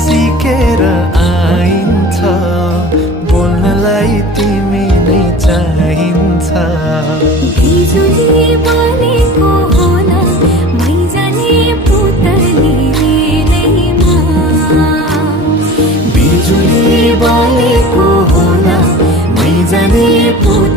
सिकेर आइन्छ बोल्नलाई तिमी नै चाहिन्छ बिजुली बलेको होला मैजाने पुतली रेलैमा बिजुली बलेको होला मैजाने पुतली